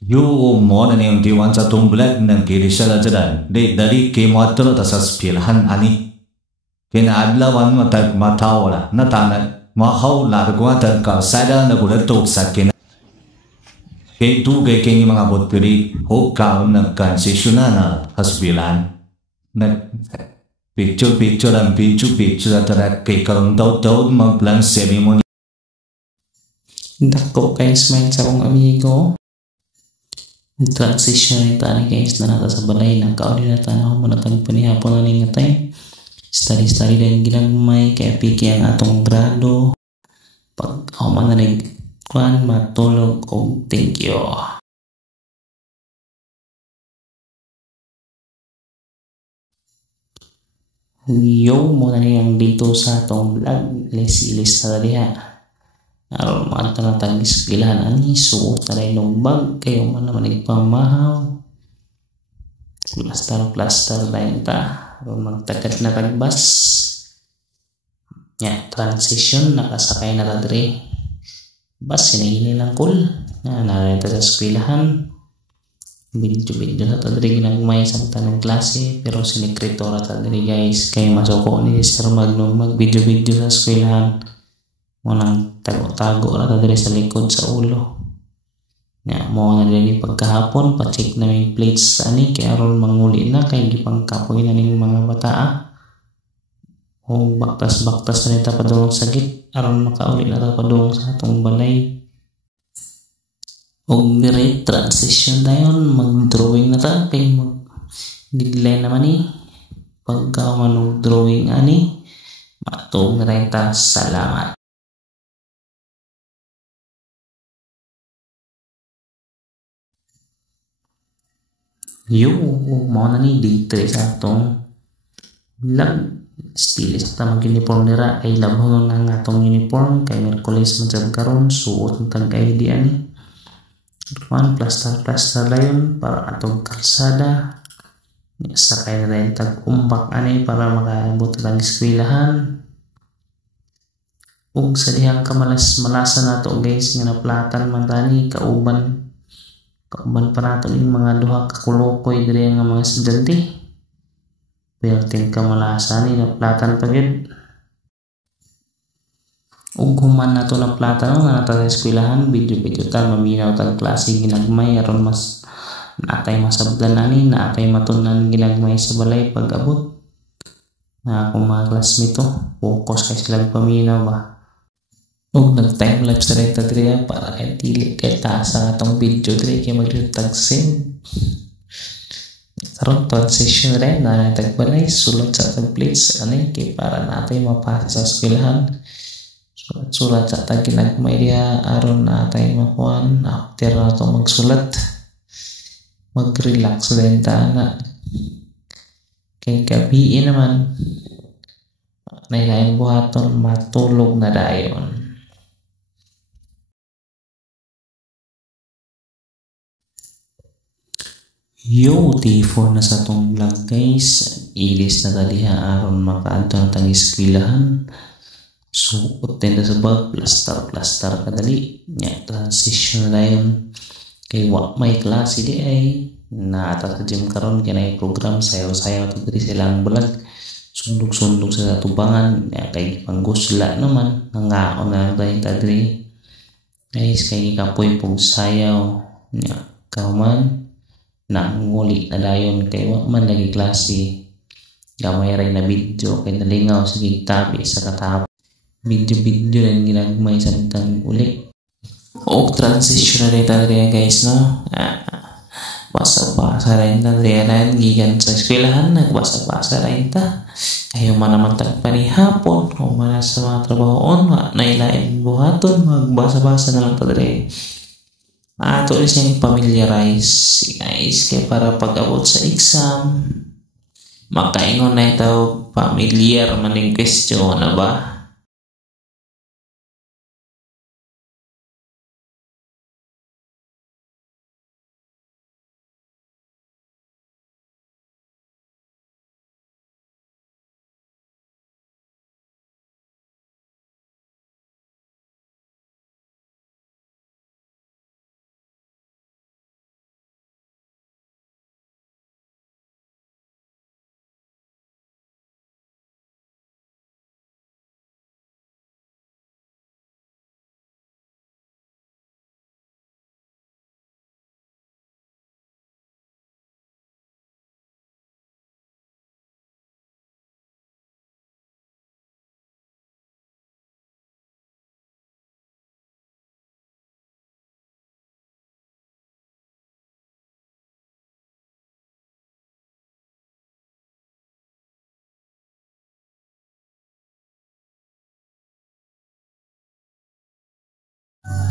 Yo mo na yung diwan sa tong black ng kirisala jadan. De dari ke moatro ta sa spilhan ani. Kinaadlawan matag matawala na tanag mahaw largwa ta ka sada na gulatok sa kin. Kay tugay kay mga botpiri o kaon ng kansesyonan na hasbilan. Nag picture ang picture at kay karong taw-taw magplan ceremony. Dako kay smile sa akong amigo. Transition ito ani guys na nata sa balay ng kauli na tanaw mo na panihapon na nga time. Study din ginagmay kaya piki ang atong grado. Pag ako man na kuan matulog og thank you. Yo mo na niyang dito sa atong vlog ilis na diha. Aron maadto na tag eskwelahan ani suot na rin ng bag kayo man naman nagpamahaw. Plaster dayon ta aron magtagat na tagbas. Ya, transition nakasakay na ta diri. Bas sinahili lang cool na narin ta sa eskwelahan. Video na ta diri ginagmay sa tanong klase pero sinikreto ra ta diri guys kay masuko ni Sir Magnum mag video sa eskwelahan. Mo nang tago ra ta diri sa likod sa ulo. Nya mo na diri pagkahapon pa-check na yung plates ani kay aron manguli na kay gipangkapoy na ning mga bata. O baktas na nita padulong sa git aron makauli na ta padulong sa atong balay. Og dire transition dayon mag-drawing na ta kay mag-deadline naman ni pagka manong drawing ani matug na rin ta. Salamat. Yo, mo na ni day 3 sa atong vlog. Still sa tamang uniform nira ay labhon ng atong uniform kay Merkulis man sab karon suot ng tag ID ani. Kuan plaster dayon para atong kalsada. Sakay na rin tag umbak ani para makaabot ang eskwelahan. Ug sa dihang malasan nato guys nga naplatan man tani kauban pa nato ning mga duha ka kulukoy diri nga mga estudyante. Perting kamalasan ni naplatan pa gid. Ug human nato naplatan nga nata sa eskwelahan video ta maminaw tag klase ginagmay aron mas natay masabdan ani natay matunan ginagmay sa balay pag abot. Na akong mga classmate to focus kay sila paminaw ba. Og nag-time lapse na rin ta diri para kay dili kay taas ang atong video diri kay magtag send. Karon transition rin na tagbalay sulod sa atong plates ani kay para natay mapasa sa eskwelahan. Sulat sa tag ginagmay diha aron natay makuan after nato magsulat. Mag-relax din ta na. Kay gabi naman nailaing buhaton matulog na dayon. Yo, T4 na sa tong vlog guys. Ilis na taliha aron makaadto na tang eskwelahan. Suot din sa bag, plaster kadali. Nya transition na yun. Kay may klase di ay naata sa gym karon kay nay program sayaw-sayaw to diri silang vlog. Sundog sa tubangan nya kay panggusla naman nangaon na tayo diri. Guys kay kapoy pong sayaw nya kauman nanguli na dayon kay wa man lagi klase gamay ray na video kay nalingaw sige tabi sa katap video rin ginagmay sa tang uli o transition na rin talaga guys no. Basa rin na rin gigan sa eskwelahan nagbasa rin ta kayo man naman tagpanihapon o man sa mga trabahoon nailain buhaton magbasa na lang ta rin. Ato is niyang familiarize guys kaya para pag-abot sa exam makaingon na ito familiar maning question na ba.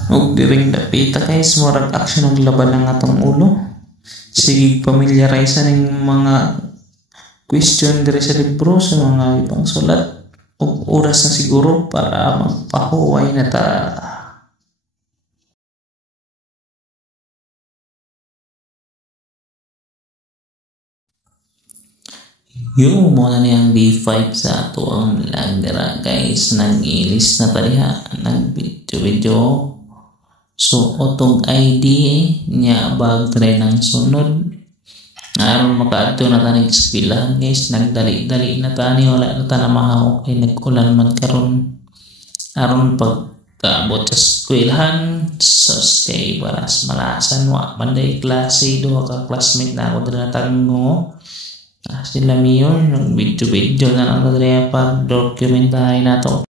Ug diring dapita guys, murag action ang laban ng atong ulo. Sige familiarize ning mga question diri sa libro sa mga ibang sulat. Ug oras na siguro para magpahuway na ta. Yung muna niyang D5 sa ato ang lagdera guys. Nag-ilis na taliha. Nag-video. So, otong ID niya bag try ng sunod. Aron makaadto na tanig eskwelahan guys. Nagdali-dali na tani. Wala na ta na mahaw. Kay nag-ulan man karon. Aron pagkaabot sa eskwelahan. Sos kay baras malasan. Wa manday klase. Duha ka classmate na ako na tango. Sila miyon, nag-video na lang kadriya pa documentary na to.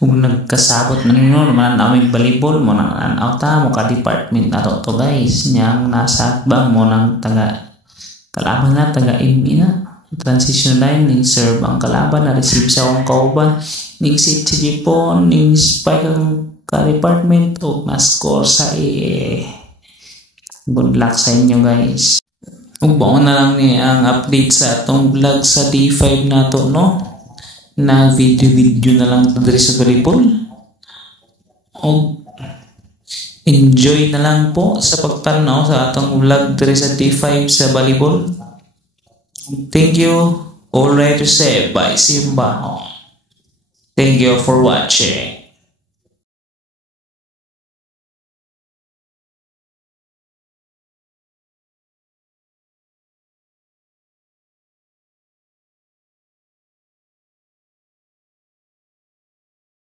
Kung nagkasabot na nyo naman aming volleyball mo nang anauta mo ka department na to guys. Niyang nasa bang mo nang taga kalaban na taga MB na. Transition line ning serve ang kalaban na receive sa akong kauban. Ning sit si Jipon, ning spike ang ka-department o na-score sa Good luck sa inyo guys. Ugbaon na lang ni ang update sa atong vlog sa D5 na to, no? Na video na lang diri sa volleyball. O enjoy na lang po sa pagtanaw sa atong vlog diri sa D5 sa volleyball. Thank you. All right to say by Simba. Thank you for watching.